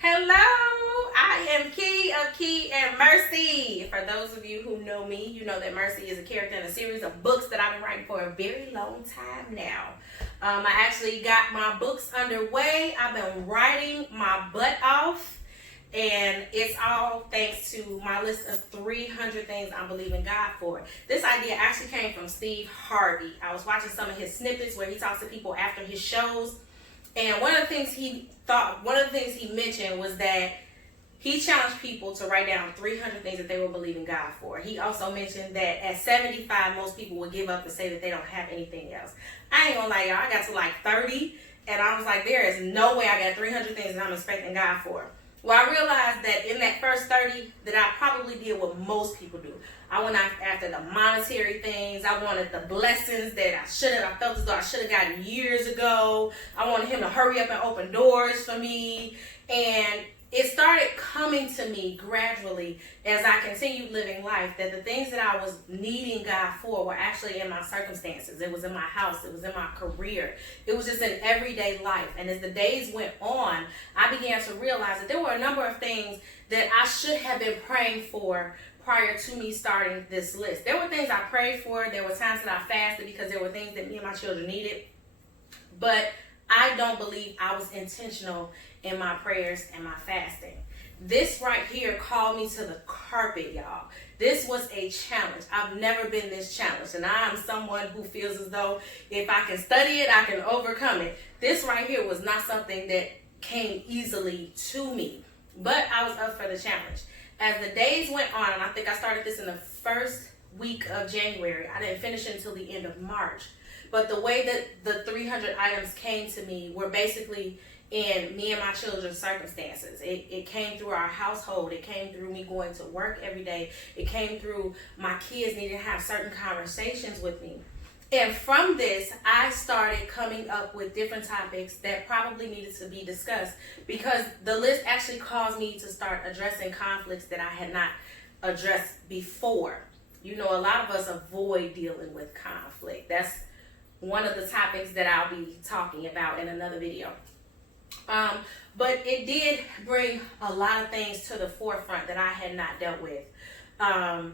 Hello, I am Key of Key and Mercy. For those of you who know me, you know that Mercy is a character in a series of books that I've been writing for a very long time now. I actually got my books underway. I've been writing my butt off, and it's all thanks to my list of 300 things I'm believing God for. This idea actually came from Steve Harvey. I was watching some of his snippets where he talks to people after his shows. And one of the things he mentioned was that he challenged people to write down 300 things that they were believing God for. He also mentioned that at 75, most people would give up and say that they don't have anything else. I ain't gonna lie, y'all. I got to like 30, and I was like, there is no way I got 300 things that I'm expecting God for. Well, I realized that in that first 30, that I probably did what most people do. I went after the monetary things. I wanted the blessings that I felt as though I should have gotten years ago. I wanted him to hurry up and open doors for me. And it started coming to me gradually as I continued living life that the things that I was needing God for were actually in my circumstances. It was in my house. It was in my career. It was just in everyday life. And as the days went on, I began to realize that there were a number of things that I should have been praying for prior to me starting this list. There were things I prayed for. There were times that I fasted because there were things that me and my children needed. But I don't believe I was intentional in my prayers and my fasting. This right here called me to the carpet, y'all. This was a challenge. I've never been this challenged, and I am someone who feels as though if I can study it, I can overcome it. This right here was not something that came easily to me, but I was up for the challenge. As the days went on, and I think I started this in the first week of January. I didn't finish it until the end of March. But the way that the 300 items came to me were basically in me and my children's circumstances. It came through our household. It came through me going to work every day. It came through my kids needing to have certain conversations with me. And from this, I started coming up with different topics that probably needed to be discussed because the list actually caused me to start addressing conflicts that I had not addressed before. You know, a lot of us avoid dealing with conflict. That's one of the topics that I'll be talking about in another video. But it did bring a lot of things to the forefront that I had not dealt with. I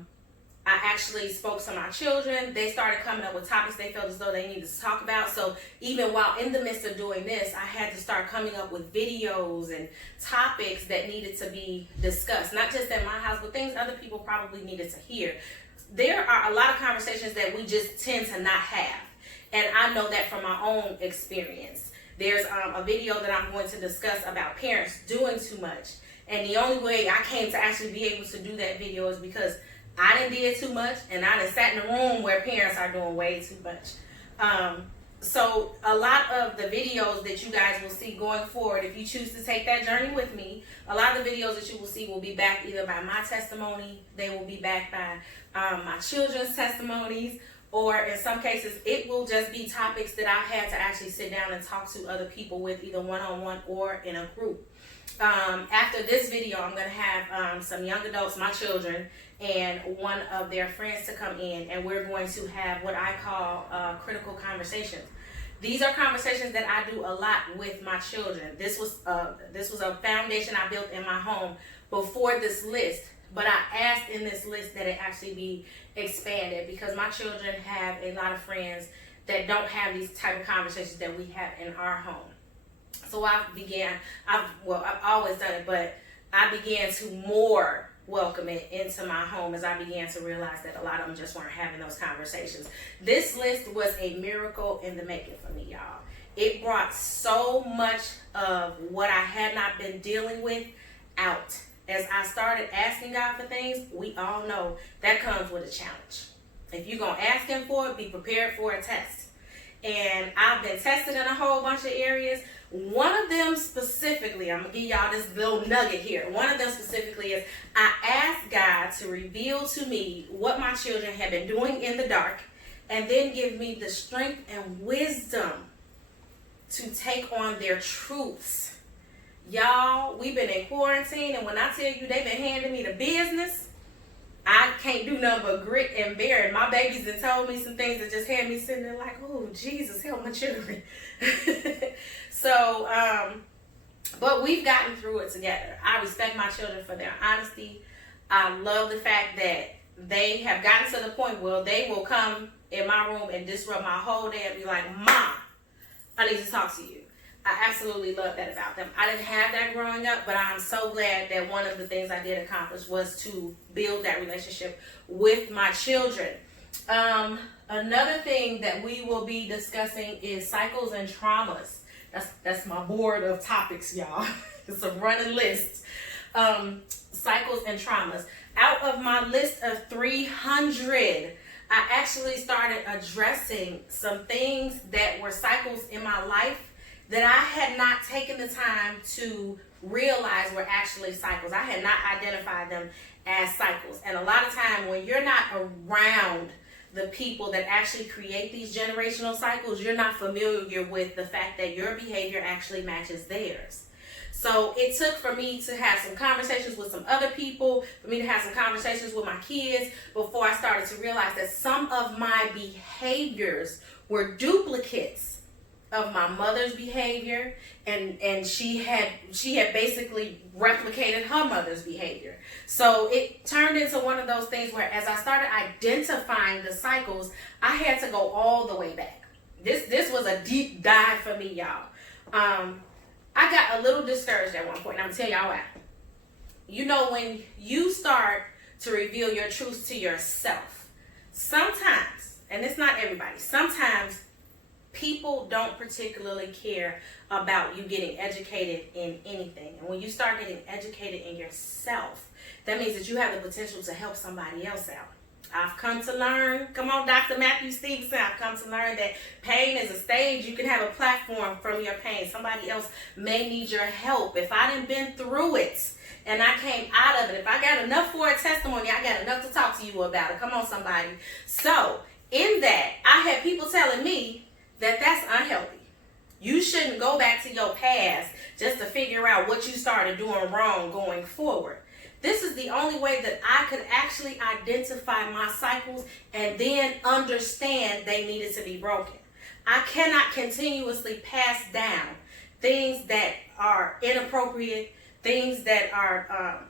actually spoke to my children. They started coming up with topics they felt as though they needed to talk about. So even while in the midst of doing this, I had to start coming up with videos and topics that needed to be discussed, not just at my house, but things other people probably needed to hear. There are a lot of conversations that we just tend to not have. And I know that from my own experience. There's a video that I'm going to discuss about parents doing too much. And the only way I came to actually be able to do that video is because I done did too much, and I done sat in a room where parents are doing way too much. So a lot of the videos that you guys will see going forward, if you choose to take that journey with me, a lot of the videos that you will see will be backed either by my testimony, they will be backed by my children's testimonies, or in some cases, it will just be topics that I've had to actually sit down and talk to other people with, either one-on-one or in a group. After this video, I'm going to have some young adults, my children, and one of their friends to come in, and we're going to have what I call critical conversations. These are conversations that I do a lot with my children. This was a foundation I built in my home before this list, but I asked in this list that it actually be expanded because my children have a lot of friends that don't have these type of conversations that we have in our home. So I've always done it, but I began to more welcome it into my home as I began to realize that a lot of them just weren't having those conversations. This list was a miracle in the making for me, y'all. It brought so much of what I had not been dealing with out. As I started asking God for things, we all know that comes with a challenge. If you're going to ask him for it, be prepared for a test. And I've been tested in a whole bunch of areas. One of them specifically, I'm going to give y'all this little nugget here. One of them specifically is I asked God to reveal to me what my children have been doing in the dark and then give me the strength and wisdom to take on their truths. Y'all, we've been in quarantine, and when I tell you they've been handing me the business, I can't do nothing but grit and bear it. My babies have told me some things that just had me sitting there like, oh, Jesus, help my children. So But we've gotten through it together. I respect my children for their honesty. I love the fact that they have gotten to the point where they will come in my room and disrupt my whole day and be like, Mom, I need to talk to you. I absolutely love that about them. I didn't have that growing up, but I'm so glad that one of the things I did accomplish was to build that relationship with my children. Another thing that we will be discussing is cycles and traumas. That's my board of topics, y'all. It's a running list. Cycles and traumas. Out of my list of 300, I actually started addressing some things that were cycles in my life that I had not taken the time to realize were actually cycles. I had not identified them as cycles. And a lot of time when you're not around the people that actually create these generational cycles, you're not familiar with the fact that your behavior actually matches theirs. So it took for me to have some conversations with some other people, for me to have some conversations with my kids before I started to realize that some of my behaviors were duplicates of my mother's behavior, and she had basically replicated her mother's behavior. So it turned into one of those things where as I started identifying the cycles, I had to go all the way back. This was a deep dive for me, y'all. I got a little discouraged at one point, and I'm gonna tell y'all why. You know, when you start to reveal your truths to yourself, sometimes, and it's not everybody, sometimes people don't particularly care about you getting educated in anything. And when you start getting educated in yourself, that means that you have the potential to help somebody else out. I've come to learn, come on, Dr. Matthew Stevenson, I've come to learn that pain is a stage. You can have a platform from your pain. Somebody else may need your help. If I done been through it and I came out of it, if I got enough for a testimony, I got enough to talk to you about it. Come on, somebody. So in that, I had people telling me that that's unhealthy. You shouldn't go back to your past just to figure out what you started doing wrong going forward. This is the only way that I could actually identify my cycles and then understand they needed to be broken. I cannot continuously pass down things that are inappropriate, things that are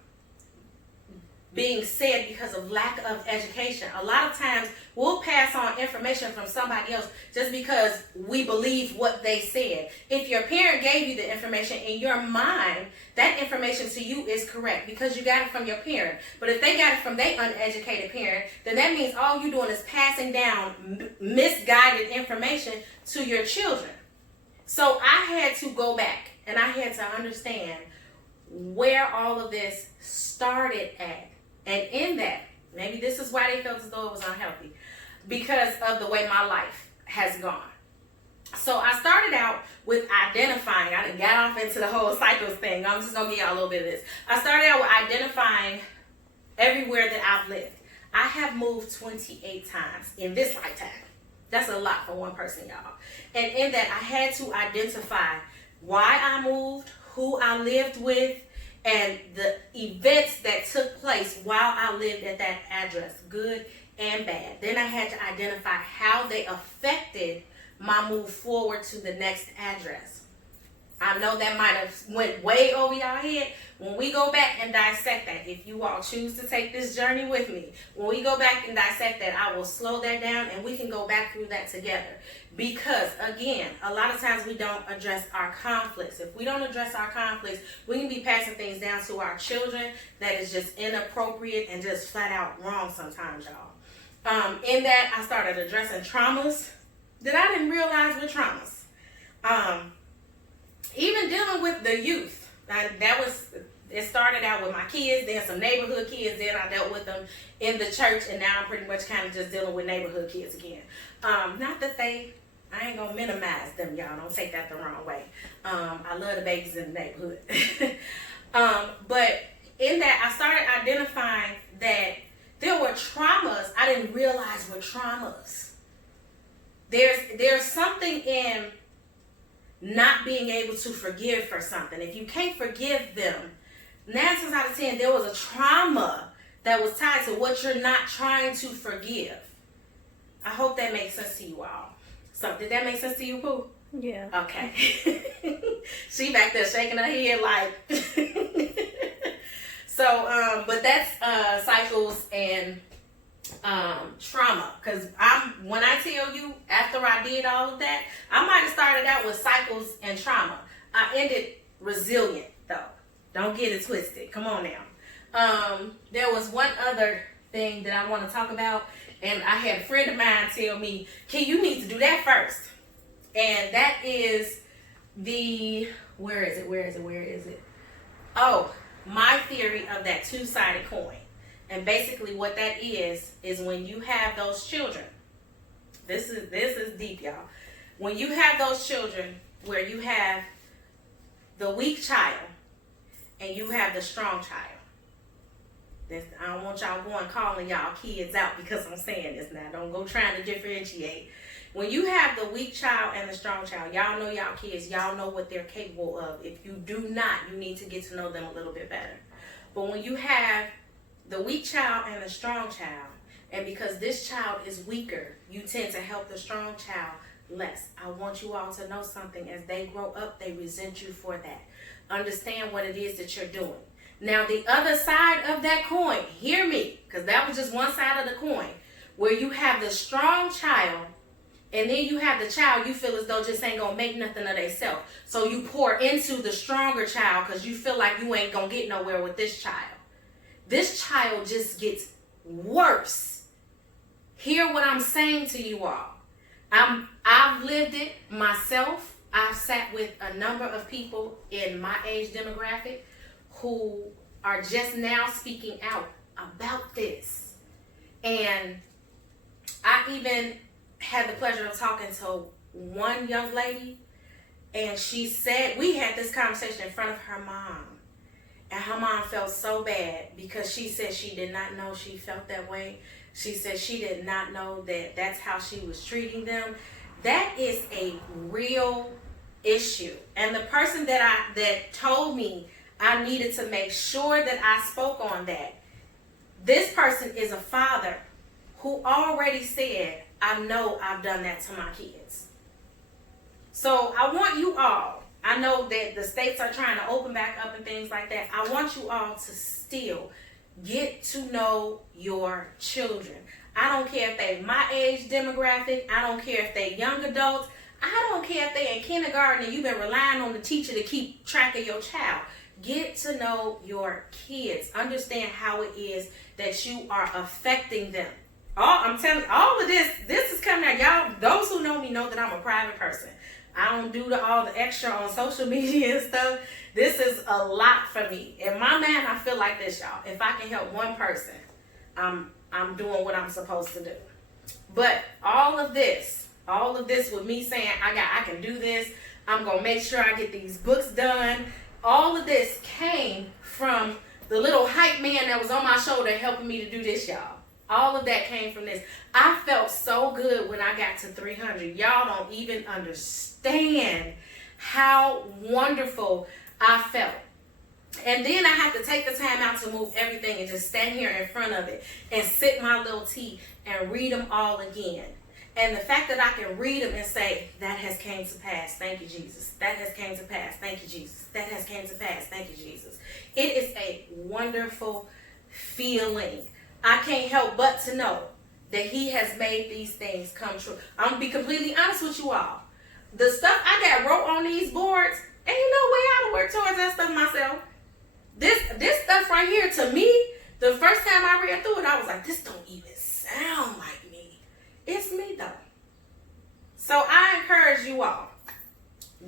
being said because of lack of education. A lot of times we'll pass on information from somebody else just because we believe what they said. If your parent gave you the information in your mind, that information to you is correct because you got it from your parent. But if they got it from their uneducated parent, then that means all you're doing is passing down misguided information to your children. So I had to go back and I had to understand where all of this started at. And in that, maybe this is why they felt as though it was unhealthy, because of the way my life has gone. So I started out with identifying. I done got off into the whole cycles thing. I'm just going to give y'all a little bit of this. I started out with identifying everywhere that I've lived. I have moved 28 times in this lifetime. That's a lot for one person, y'all. And in that, I had to identify why I moved, who I lived with, and the events that took place while I lived at that address, good and bad. Then I had to identify how they affected my move forward to the next address. I know that might have went way over y'all head. When we go back and dissect that, if you all choose to take this journey with me, when we go back and dissect that, I will slow that down and we can go back through that together. Because again, a lot of times we don't address our conflicts. If we don't address our conflicts, we can be passing things down to our children that is just inappropriate and just flat out wrong sometimes, y'all. In that, I started addressing traumas that I didn't realize were traumas. Even dealing with the youth. It started out with my kids, then some neighborhood kids, then I dealt with them in the church, and now I'm pretty much kind of just dealing with neighborhood kids again. Not that I ain't gonna minimize them, y'all. Don't take that the wrong way. I love the babies in the neighborhood. But in that, I started identifying that there were traumas I didn't realize were traumas. There's something in not being able to forgive for something. If you can't forgive them, 9 times out of 10, there was a trauma that was tied to what you're not trying to forgive. I hope that makes sense to you all. So, did that make sense to you, Pooh? Yeah. Okay. She back there shaking her head like. So, but that's cycles and trauma. Cause when I tell you after I did all of that, I might have started out with cycles and trauma. I ended resilient though. Don't get it twisted. Come on now. There was one other thing that I want to talk about, and I had a friend of mine tell me, "Key, you need to do that first." And that is where is it? Oh, my theory of that two-sided coin. And basically what that is when you have those children. This is deep, y'all. When you have those children where you have the weak child and you have the strong child. I don't want y'all going calling y'all kids out because I'm saying this now. Don't go trying to differentiate. When you have the weak child and the strong child, y'all know y'all kids, y'all know what they're capable of. If you do not, you need to get to know them a little bit better. But when you have the weak child and the strong child, and because this child is weaker, you tend to help the strong child less. I want you all to know something. As they grow up, they resent you for that. Understand what it is that you're doing. Now, the other side of that coin, hear me, because that was just one side of the coin, where you have the strong child, and then you have the child you feel as though just ain't gonna make nothing of themselves. So you pour into the stronger child because you feel like you ain't gonna get nowhere with this child. This child just gets worse. Hear what I'm saying to you all. I've lived it myself. I've sat with a number of people in my age demographic who are just now speaking out about this. And I even had the pleasure of talking to one young lady, and she said, we had this conversation in front of her mom, and her mom felt so bad because she said she did not know she felt that way. She said she did not know that that's how she was treating them. That is a real issue. And the person that told me I needed to make sure that I spoke on that, this person is a father who already said, I know I've done that to my kids. So I want you all, I know that the states are trying to open back up and things like that. I want you all to still get to know your children. I don't care if they my age demographic. I don't care if they young adults. I don't care if they in kindergarten and you've been relying on the teacher to keep track of your child. Get to know your kids. Understand how it is that you are affecting them. I'm telling you, all of this is coming out. Y'all, those who know me know that I'm a private person. I don't do all the extra on social media and stuff. This is a lot for me. In my mind, I feel like this, y'all. If I can help one person, I'm doing what I'm supposed to do. But all of this with me saying I can do this, I'm gonna make sure I get these books done. All of this came from the little hype man that was on my shoulder helping me to do this, y'all. All of that came from this. I felt so good when I got to 300. Y'all don't even understand how wonderful I felt. And then I had to take the time out to move everything and just stand here in front of it and sip my little tea and read them all again. And the fact that I can read them and say, that has came to pass, thank you, Jesus. That has came to pass, thank you, Jesus. That has came to pass, thank you, Jesus. It is a wonderful feeling. I can't help but to know that he has made these things come true. I'm going to be completely honest with you all. The stuff I got wrote on these boards, ain't no way I would work towards that stuff myself. This stuff right here, to me, the first time I read through it, I was like, this don't even sound like me. It's me, though. So I encourage you all,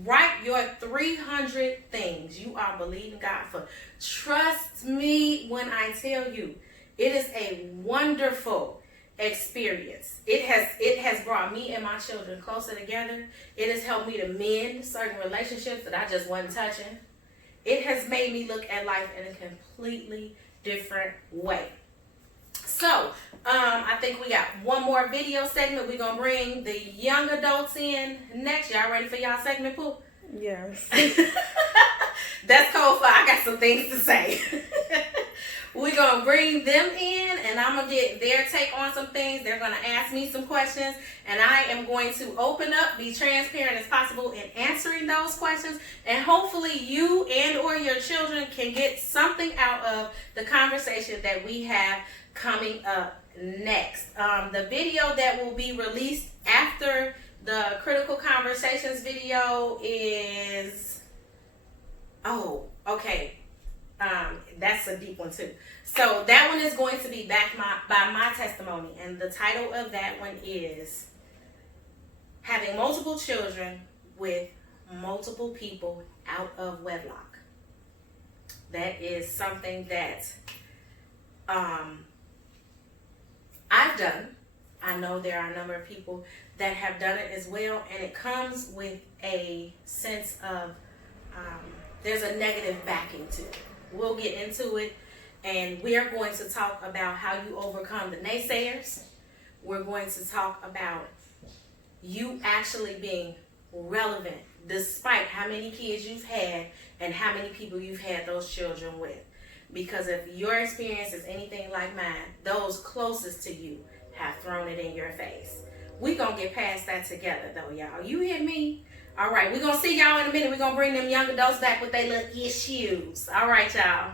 write your 300 things you are believing God for. Trust me when I tell you, it is a wonderful experience. It has brought me and my children closer together. It has helped me to mend certain relationships that I just wasn't touching. It has made me look at life in a completely different way. So, I think we got one more video segment. We're going to bring the young adults in next. Y'all ready for y'all segment, Pooh? Yes. That's code for I got some things to say. We're going to bring them in, and I'm going to get their take on some things. They're going to ask me some questions, and I am going to open up, be transparent as possible in answering those questions, and hopefully you and or your children can get something out of the conversation that we have coming up next. The video that will be released after the Critical Conversations video is, that's a deep one too. So that one is going to be backed by my testimony, and the title of that one is Having Multiple Children with Multiple People Out of Wedlock. That is something that I've done. I know there are a number of people that have done it as well, and it comes with a sense of there's a negative backing to it. We'll get into it, and we are going to talk about how you overcome the naysayers. We're going to talk about you actually being relevant despite how many kids you've had and how many people you've had those children with. Because if your experience is anything like mine, those closest to you have thrown it in your face. We're going to get past that together, though, y'all. You hear me? All right, we're going to see y'all in a minute. We're going to bring them young adults back with their little issues. All right, y'all.